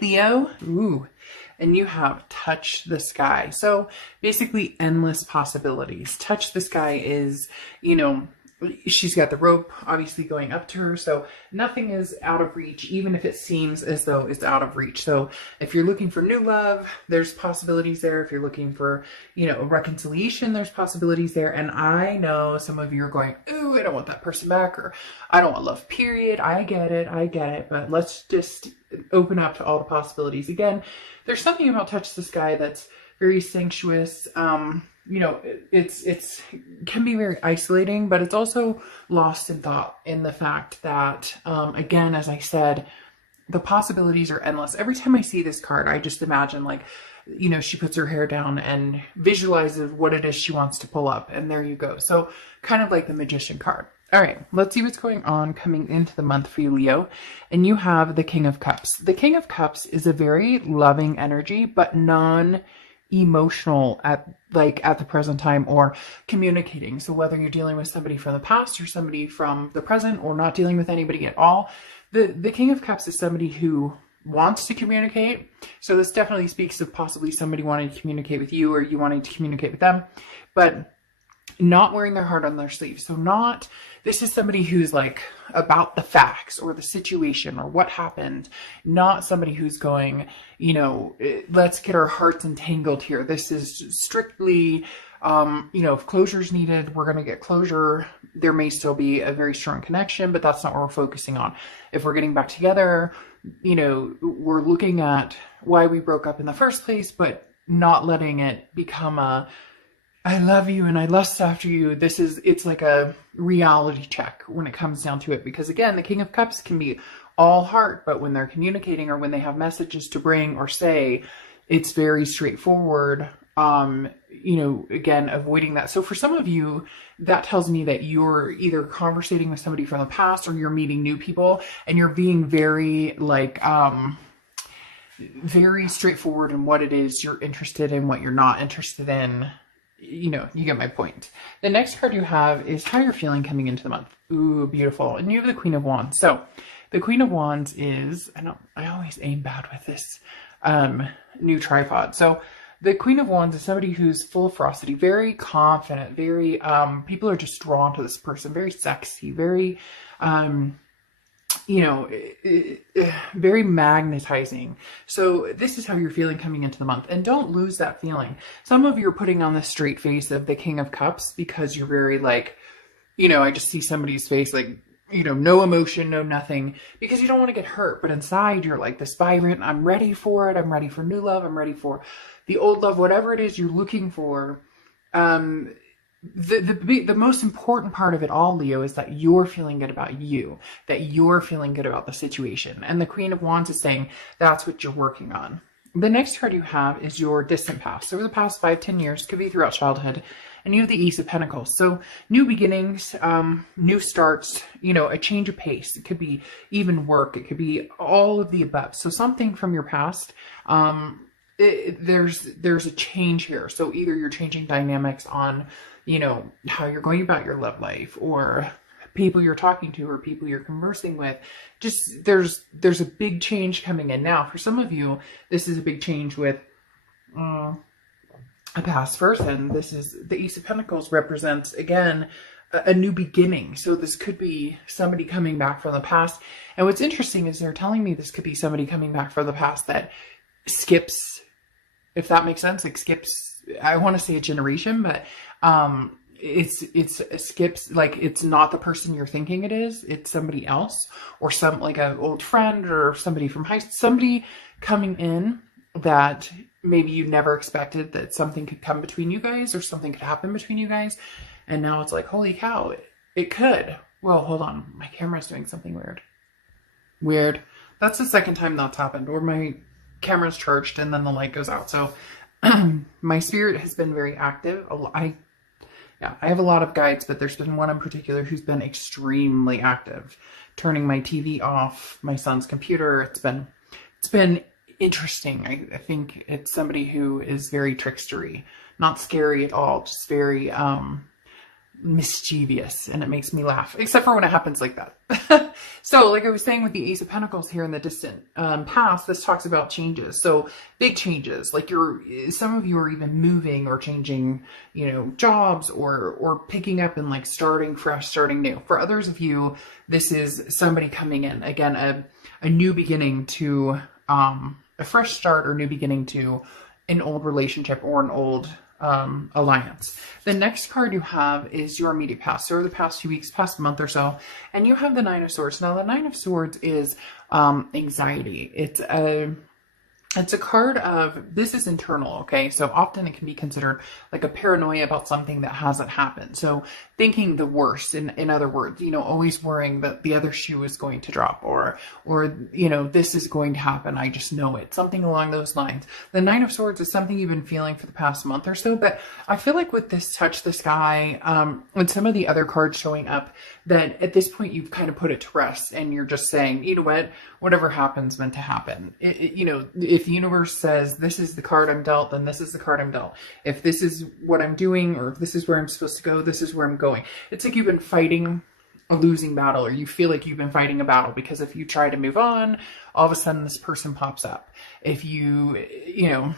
Leo. Ooh. And you have touch the sky. So basically endless possibilities. Touch the sky is, you know, she's got the rope obviously going up to her. So nothing is out of reach, even if it seems as though it's out of reach. So if you're looking for new love, there's possibilities there. If you're looking for, you know, a reconciliation, there's possibilities there. And I know some of you are going, ooh, I don't want that person back, or I don't want love, period. I get it. But let's just open up to all the possibilities. Again, there's something about touch the sky that's very sensuous. You know, it's can be very isolating, but it's also lost in thought in the fact that, again, as I said, the possibilities are endless. Every time I see this card, I just imagine, like, you know, she puts her hair down and visualizes what it is she wants to pull up. And there you go. So kind of like the Magician card. All right, let's see what's going on coming into the month for you, Leo. And you have the King of Cups. The King of Cups is a very loving energy, but non-emotional at the present time, or communicating. So whether you're dealing with somebody from the past or somebody from the present, or not dealing with anybody at all, the King of Cups is somebody who wants to communicate. So this definitely speaks of possibly somebody wanting to communicate with you, or you wanting to communicate with them, but not wearing their heart on their sleeve. So this is somebody who's like about the facts or the situation or what happened, not somebody who's going, you know, let's get our hearts entangled here. This is strictly, you know, if closure's needed, we're going to get closure. There may still be a very strong connection, but that's not what we're focusing on. If we're getting back together, you know, we're looking at why we broke up in the first place, but not letting it become I love you and I lust after you. It's like a reality check when it comes down to it. Because again, the King of Cups can be all heart, but when they're communicating or when they have messages to bring or say, it's very straightforward. You know, again, avoiding that. So for some of you, that tells me that you're either conversating with somebody from the past, or you're meeting new people, and you're being very very straightforward in what it is you're interested in, what you're not interested in. You know, you get my point. The next card you have is how you're feeling coming into the month. Ooh, beautiful. And you have the Queen of Wands. So the Queen of Wands is, I always aim bad with this new tripod. So the Queen of Wands is somebody who's full of ferocity, very confident, very, people are just drawn to this person, very sexy, very, you know, very magnetizing. So this is how you're feeling coming into the month, and don't lose that feeling. Some of you are putting on the straight face of the King of Cups because you're very like, you know, I just see somebody's face like, you know, no emotion, no nothing, because you don't want to get hurt. But inside you're like this vibrant, I'm ready for it. I'm ready for new love. I'm ready for the old love, whatever it is you're looking for. The most important part of it all, Leo, is that you're feeling good about you, that you're feeling good about the situation. And the Queen of Wands is saying that's what you're working on. The next card you have is your distant past. Over the past 5-10 years, could be throughout childhood. And you have the Ace of Pentacles. So new beginnings, new starts, you know, a change of pace. It could be even work. It could be all of the above. So something from your past, there's a change here. So either you're changing dynamics on, you know, how you're going about your love life, or people you're talking to, or people you're conversing with. Just there's a big change coming in. Now, for some of you, this is a big change with a past person. This is the Ace of Pentacles represents, again, a new beginning. So this could be somebody coming back from the past. And what's interesting is they're telling me this could be somebody coming back from the past that skips, if that makes sense, like skips, I want to say a generation, but it skips, like it's not the person you're thinking it is, it's somebody else, or some like an old friend, or somebody from somebody coming in that maybe you never expected that something could come between you guys, or something could happen between you guys. And now it's like, holy cow, it could. Well, hold on, my camera's doing something weird. That's the second time that's happened, or my camera's charged and then the light goes out. So my spirit has been very active. I have a lot of guides, but there's been one in particular who's been extremely active, turning my TV off, my son's computer. It's been interesting. I think it's somebody who is very trickstery, not scary at all, just very, mischievous, and it makes me laugh, except for when it happens like that. So like I was saying with the Ace of Pentacles here in the distant past, this talks about changes. So big changes, like some of you are even moving or changing, you know, jobs or picking up and like starting fresh, starting new. For others of you, this is somebody coming in, again, a new beginning to a fresh start or new beginning to an old relationship or an old alliance. The next card you have is your immediate past, so the past few weeks, past month or so, and you have the Nine of Swords. Now the Nine of Swords is anxiety. It's a card of, this is internal, okay? So often it can be considered like a paranoia about something that hasn't happened. So thinking the worst, in other words, you know, always worrying that the other shoe is going to drop or, you know, this is going to happen. I just know it. Something along those lines. The Nine of Swords is something you've been feeling for the past month or so, but I feel like with this Touch the Sky, and some of the other cards showing up, that at this point you've kind of put it to rest and you're just saying, you know what, whatever happens meant to happen. You know, if the universe says this is the card I'm dealt, then this is the card I'm dealt. If this is what I'm doing, or if this is where I'm supposed to go, this is where I'm going. It's like you've been fighting a losing battle, or you feel like you've been fighting a battle, because if you try to move on, all of a sudden this person pops up. If you know,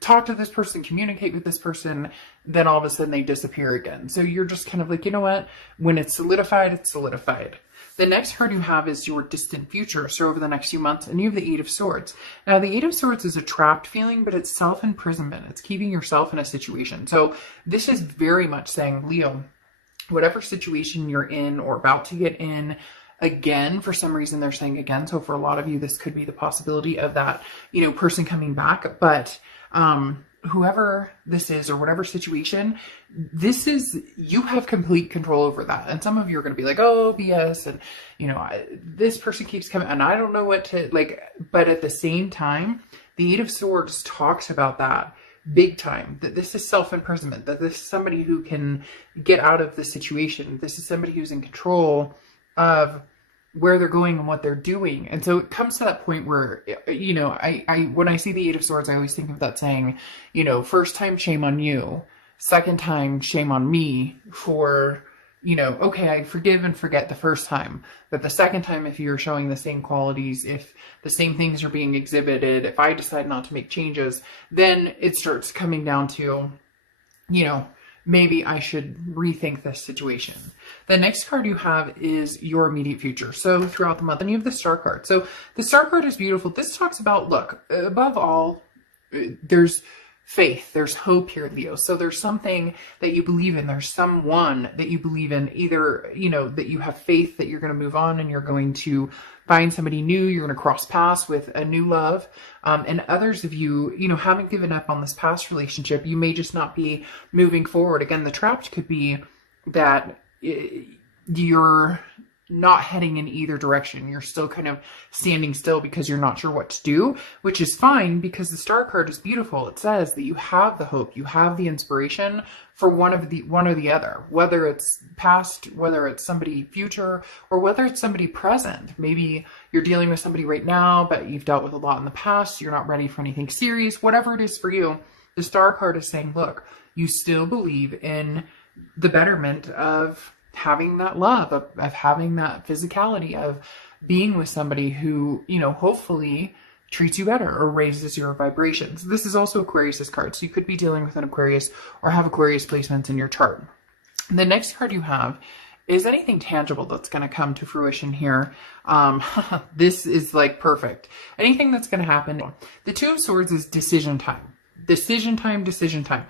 talk to this person, communicate with this person, then all of a sudden they disappear again. So you're just kind of like, you know what? When it's solidified, it's solidified. The next card you have is your distant future, so over the next few months, and you have the Eight of Swords. Now, the Eight of Swords is a trapped feeling, but it's self-imprisonment. It's keeping yourself in a situation. So this is very much saying, Leo, whatever situation you're in or about to get in, again, for some reason they're saying again, so for a lot of you, this could be the possibility of that, you know, person coming back, but whoever this is or whatever situation, this is, you have complete control over that. And some of you are going to be like, oh, BS. And, you know, this person keeps coming and I don't know what to like, but at the same time, the Eight of Swords talks about that big time, that this is self-imprisonment, that this is somebody who can get out of the situation. This is somebody who's in control of where they're going and what they're doing. And so it comes to that point where, you know, I when I see the Eight of Swords, I always think of that saying, you know, first time, shame on you. Second time, shame on me for, you know, okay, I forgive and forget the first time. But the second time, if you're showing the same qualities, if the same things are being exhibited, if I decide not to make changes, then it starts coming down to, you know, maybe I should rethink this situation. The next card you have is your immediate future. So throughout the month, and you have the Star card. So the Star card is beautiful. This talks about, look, above all, there's faith, there's hope here, Leo. So there's something that you believe in. There's someone that you believe in, either, you know, that you have faith that you're going to move on and you're going to find somebody new, you're going to cross paths with a new love. And others of you, you know, haven't given up on this past relationship. You may just not be moving forward. Again, the trapped could be that you're not heading in either direction. You're still kind of standing still because you're not sure what to do, which is fine because the Star card is beautiful. It says that you have the hope, you have the inspiration for one or the other, whether it's past, whether it's somebody future, or whether it's somebody present. Maybe you're dealing with somebody right now, but you've dealt with a lot in the past. You're not ready for anything serious, whatever it is for you. The Star card is saying, look, you still believe in the betterment of having that love, of having that physicality, of being with somebody who, you know, hopefully treats you better or raises your vibrations. This is also Aquarius's card. So you could be dealing with an Aquarius or have Aquarius placements in your chart. The next card you have is anything tangible that's going to come to fruition here. This is like perfect. Anything that's going to happen. The Two of Swords is decision time. Decision time, decision time.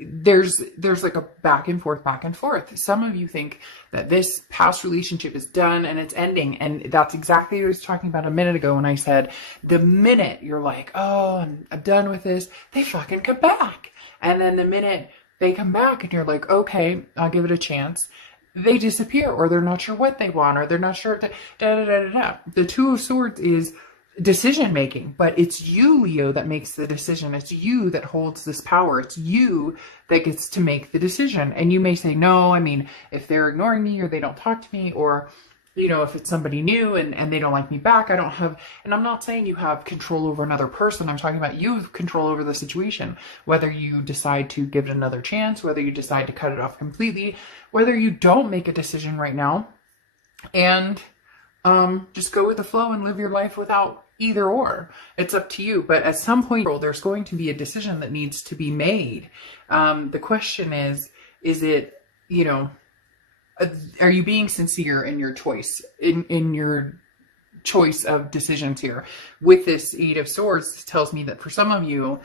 There's like a back and forth. Some of you think that this past relationship is done and it's ending. And that's exactly what I was talking about a minute ago when I said, the minute you're like, oh, I'm done with this, they fucking come back. And then the minute they come back and you're like, okay, I'll give it a chance, they disappear, or they're not sure what they want, or they're not sure. The Two of Swords is decision making, but it's you, Leo, that makes the decision. It's you that holds this power. It's you that gets to make the decision. And you may say, no, I mean, if they're ignoring me or they don't talk to me, or you know, if it's somebody new and they don't like me back, I don't have, and I'm not saying you have control over another person. I'm talking about you have control over the situation, whether you decide to give it another chance, whether you decide to cut it off completely, whether you don't make a decision right now and just go with the flow and live your life without either or. It's up to you. But at some point, there's going to be a decision that needs to be made. The question is it, you know, are you being sincere in your choice, in your choice of decisions here? With this Eight of Swords, this tells me that for some of you,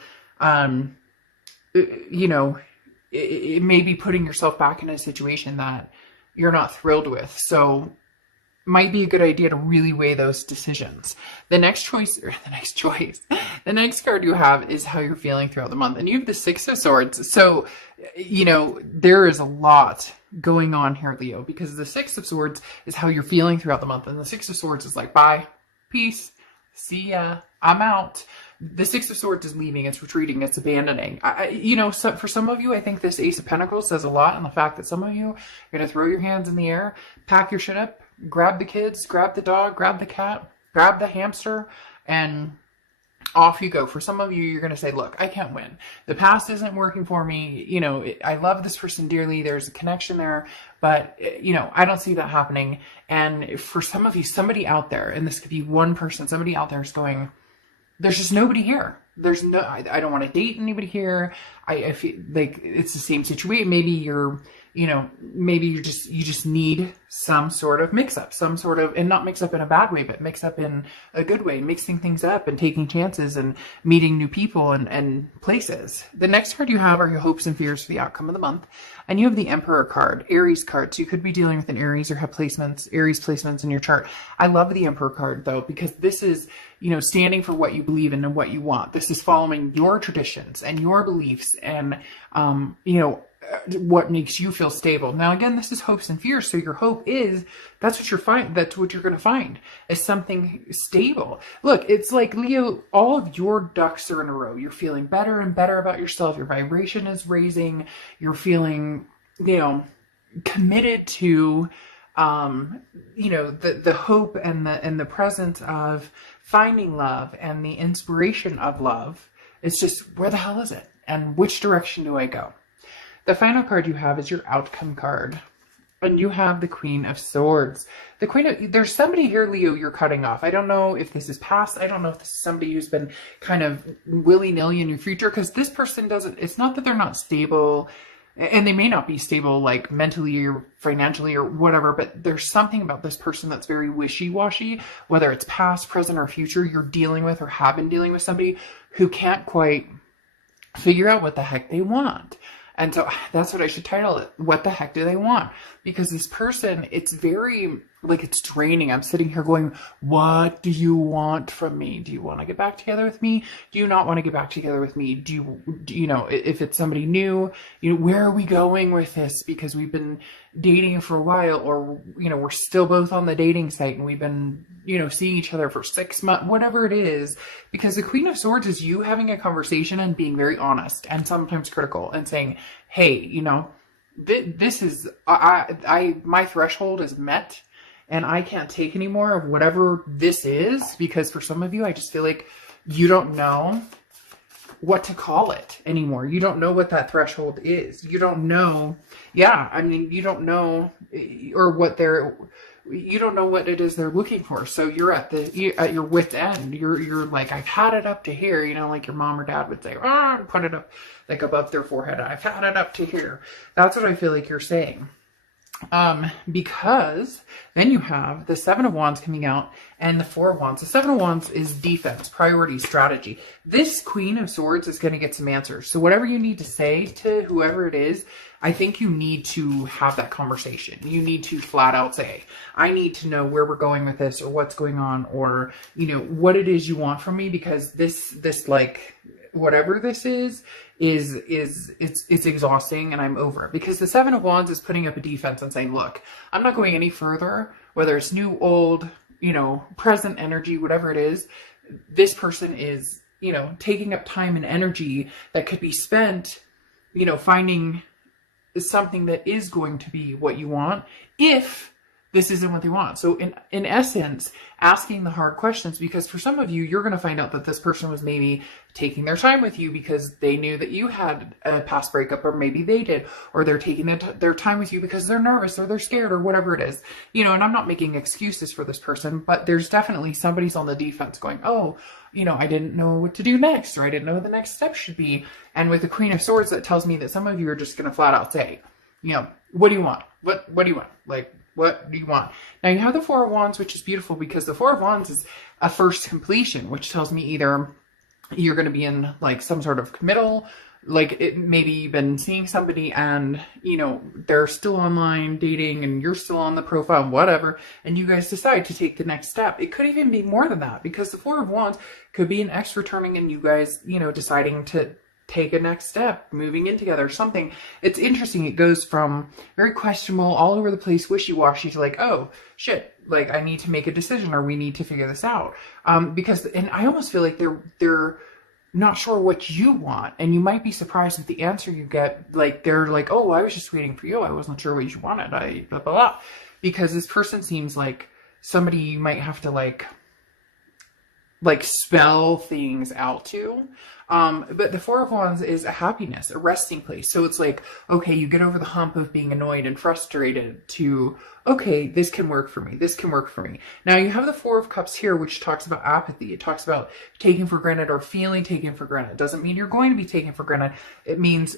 you know, it may be putting yourself back in a situation that you're not thrilled with. So might be a good idea to really weigh those decisions. The next card you have is how you're feeling throughout the month. And you have the Six of Swords. So, you know, there is a lot going on here, Leo, because the Six of Swords is how you're feeling throughout the month. And the Six of Swords is like, bye, peace, see ya, I'm out. The Six of Swords is leaving, it's retreating, it's abandoning. You know, so for some of you, I think this Ace of Pentacles says a lot on the fact that some of you are going to throw your hands in the air, pack your shit up, grab the kids, grab the dog, grab the cat, grab the hamster, and off you go. For some of you, you're going to say, look, I can't win. The past isn't working for me. You know, I love this person dearly. There's a connection there, but, you know, I don't see that happening. And for some of you, somebody out there, and this could be one person, somebody out there is going, there's just nobody here. There's no, I don't want to date anybody here. I feel like it's the same situation. Maybe you're, you know, maybe you just need some sort of mix up, some sort of, and not mix up in a bad way, but mix up in a good way, mixing things up and taking chances and meeting new people and places. The next card you have are your hopes and fears for the outcome of the month. And you have the Emperor card, Aries card. So you could be dealing with an Aries or have placements, Aries placements in your chart. I love the Emperor card though, because this is, you know, standing for what you believe in and what you want. This is following your traditions and your beliefs and, you know, what makes you feel stable. Now, again, this is hopes and fears. So your hope is that's what you're going to find is something stable. Look, it's like, Leo, all of your ducks are in a row. You're feeling better and better about yourself. Your vibration is raising. You're feeling, you know, committed to, you know, the hope and the presence of finding love and the inspiration of love. It's just, where the hell is it? And which direction do I go? The final card you have is your outcome card. And you have the Queen of Swords. There's somebody here, Leo, you're cutting off. I don't know if this is past. I don't know if this is somebody who's been kind of willy-nilly in your future. Because this person doesn't, it's not that they're not stable. And they may not be stable, like mentally or financially or whatever. But there's something about this person that's very wishy-washy. Whether it's past, present, or future, you're dealing with or have been dealing with somebody who can't quite figure out what the heck they want. And so that's what I should title it. What the heck do they want? Because this person, it's very, like, it's draining. I'm sitting here going, what do you want from me? Do you want to get back together with me? Do you not want to get back together with me? Do you know, if it's somebody new, you know, where are we going with this? Because we've been dating for a while, or, you know, we're still both on the dating site and we've been, you know, seeing each other for 6 months, whatever it is. Because the Queen of Swords is you having a conversation and being very honest and sometimes critical and saying, hey, you know, this is, my threshold is met and I can't take any more of whatever this is, because for some of you, I just feel like you don't know what to call it anymore. You don't know what that threshold is. You don't know. Yeah. I mean, you don't know, or you don't know what it is they're looking for. So you're at your wit's end. You're like, I've had it up to here, you know, like your mom or dad would say, put it up like above their forehead. I've had it up to here. That's what I feel like you're saying. Because then you have the Seven of Wands coming out and the Four of Wands. The Seven of Wands is defense, priority, strategy. This Queen of Swords is going to get some answers. So whatever you need to say to whoever it is, I think you need to have that conversation. You need to flat out say, I need to know where we're going with this, or what's going on, or, you know, what it is you want from me, because this like, whatever this is it's exhausting and I'm over it. Because the Seven of Wands is putting up a defense and saying, look, I'm not going any further, whether it's new, old, you know, present energy, whatever it is. This person is, you know, taking up time and energy that could be spent, you know, finding something that is going to be what you want, if this isn't what they want. So in essence, asking the hard questions, because for some of you, you're going to find out that this person was maybe taking their time with you because they knew that you had a past breakup, or maybe they did, or they're taking their time with you because they're nervous or they're scared or whatever it is, you know, and I'm not making excuses for this person, but there's definitely somebody's on the defense going, oh, you know, I didn't know what to do next, or I didn't know what the next step should be. And with the Queen of Swords, that tells me that some of you are just going to flat out say, you know, what do you want? What do you want? Like, what do you want? Now you have the Four of Wands, which is beautiful because the Four of Wands is a first completion, which tells me either you're going to be in like some sort of committal, like maybe you've been seeing somebody and, you know, they're still online dating and you're still on the profile, whatever, and you guys decide to take the next step. It could even be more than that, because the Four of Wands could be an ex returning and you guys, you know, deciding to take a next step, moving in together, something. It's interesting. It goes from very questionable, all over the place, wishy-washy to like, oh shit, like I need to make a decision, or we need to figure this out. Because, and I almost feel like they're not sure what you want, and you might be surprised with the answer you get. Like they're like, oh, I was just waiting for you. I wasn't sure what you wanted. I blah, blah, blah. Because this person seems like somebody you might have to like spell things out to. But the Four of Wands is a happiness, a resting place. So it's like, okay, you get over the hump of being annoyed and frustrated to, okay, this can work for me. This can work for me. Now you have the Four of Cups here, which talks about apathy. It talks about taking for granted or feeling taken for granted. It doesn't mean you're going to be taken for granted. It means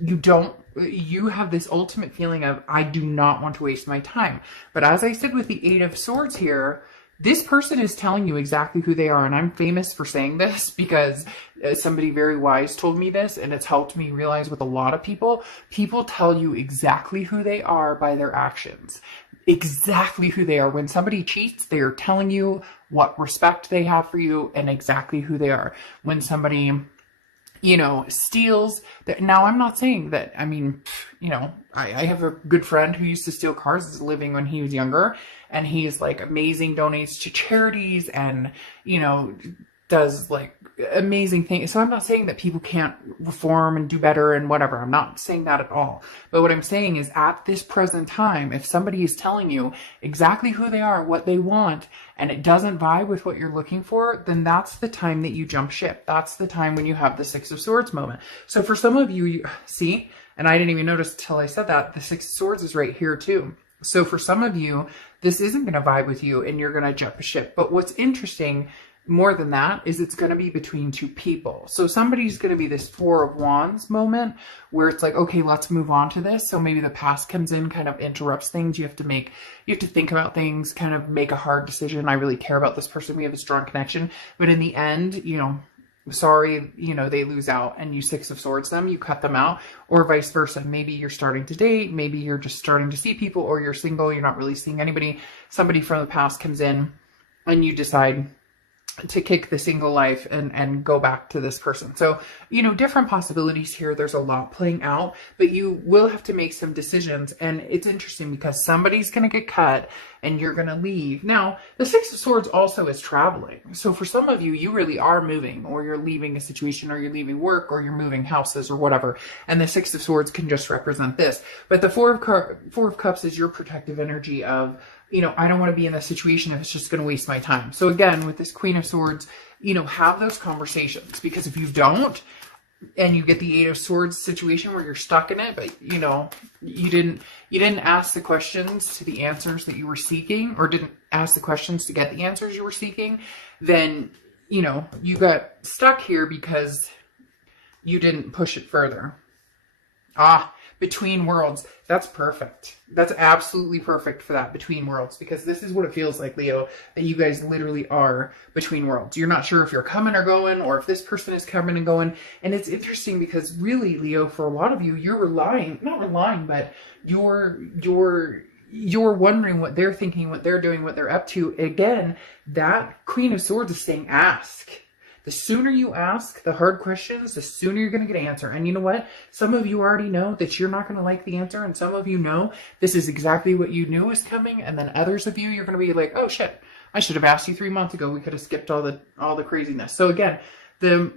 you have this ultimate feeling of, I do not want to waste my time. But as I said with the Eight of Swords here, this person is telling you exactly who they are. And I'm famous for saying this because somebody very wise told me this, and it's helped me realize with a lot of people tell you exactly who they are by their actions. Exactly who they are. When somebody cheats, they are telling you what respect they have for you and exactly who they are. When somebody, you know, steals that. Now, I'm not saying that, I mean, you know, I have a good friend who used to steal cars as a living when he was younger, and he's like amazing, donates to charities and, you know, does like amazing things. So I'm not saying that people can't reform and do better and whatever. I'm not saying that at all. But what I'm saying is, at this present time, if somebody is telling you exactly who they are, what they want, and it doesn't vibe with what you're looking for, then that's the time that you jump ship. That's the time when you have the Six of Swords moment. So for some of you see, and I didn't even notice till I said that, the Six of Swords is right here too. So for some of you, this isn't going to vibe with you and you're going to jump ship. But what's interesting more than that is it's going to be between two people. So somebody's going to be this Four of Wands moment where it's like, okay, let's move on to this. So maybe the past comes in, kind of interrupts things. You have to think about things, kind of make a hard decision. I really care about this person. We have a strong connection. But in the end, you know, sorry, you know, they lose out and you Six of Swords them, you cut them out, or vice versa. Maybe you're starting to date, maybe you're just starting to see people, or you're single, you're not really seeing anybody. Somebody from the past comes in and you decide to kick the single life and go back to this person. So, you know, different possibilities here. There's a lot playing out, but you will have to make some decisions. And it's interesting because somebody's going to get cut and you're going to leave. Now, the Six of Swords also is traveling. So for some of you, you really are moving, or you're leaving a situation, or you're leaving work, or you're moving houses or whatever. And the Six of Swords can just represent this. But the Four of Cups is your protective energy of, you know, I don't want to be in this situation if it's just going to waste my time. So again, with this Queen of Swords, you know, have those conversations, because if you don't, and you get the Eight of Swords situation where you're stuck in it, but you know, you didn't ask the questions to the answers that you were seeking, or didn't ask the questions to get the answers you were seeking, then, you know, you got stuck here because you didn't push it further. Between worlds. That's perfect. That's absolutely perfect for that, between worlds, because this is what it feels like, Leo, that you guys literally are between worlds. You're not sure if you're coming or going, or if this person is coming and going. And it's interesting because really, Leo, for a lot of you, you're not relying, but you're wondering what they're thinking, what they're doing, what they're up to. Again, that Queen of Swords is saying ask. The sooner you ask the hard questions, the sooner you're going to get an answer. And you know what? Some of you already know that you're not going to like the answer. And some of you know this is exactly what you knew was coming. And then others of you, you're going to be like, oh shit, I should have asked you 3 months ago. We could have skipped all the craziness. So again, the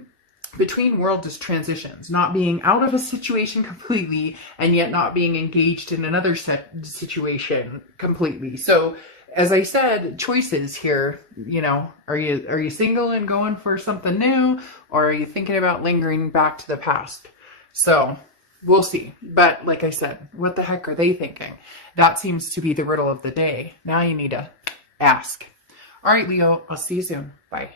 between worlds is transitions, not being out of a situation completely and yet not being engaged in another situation completely. So as I said, choices here, you know, are you single and going for something new, or are you thinking about lingering back to the past? So we'll see. But like I said, what the heck are they thinking? That seems to be the riddle of the day. Now you need to ask. All right, Leo, I'll see you soon. Bye.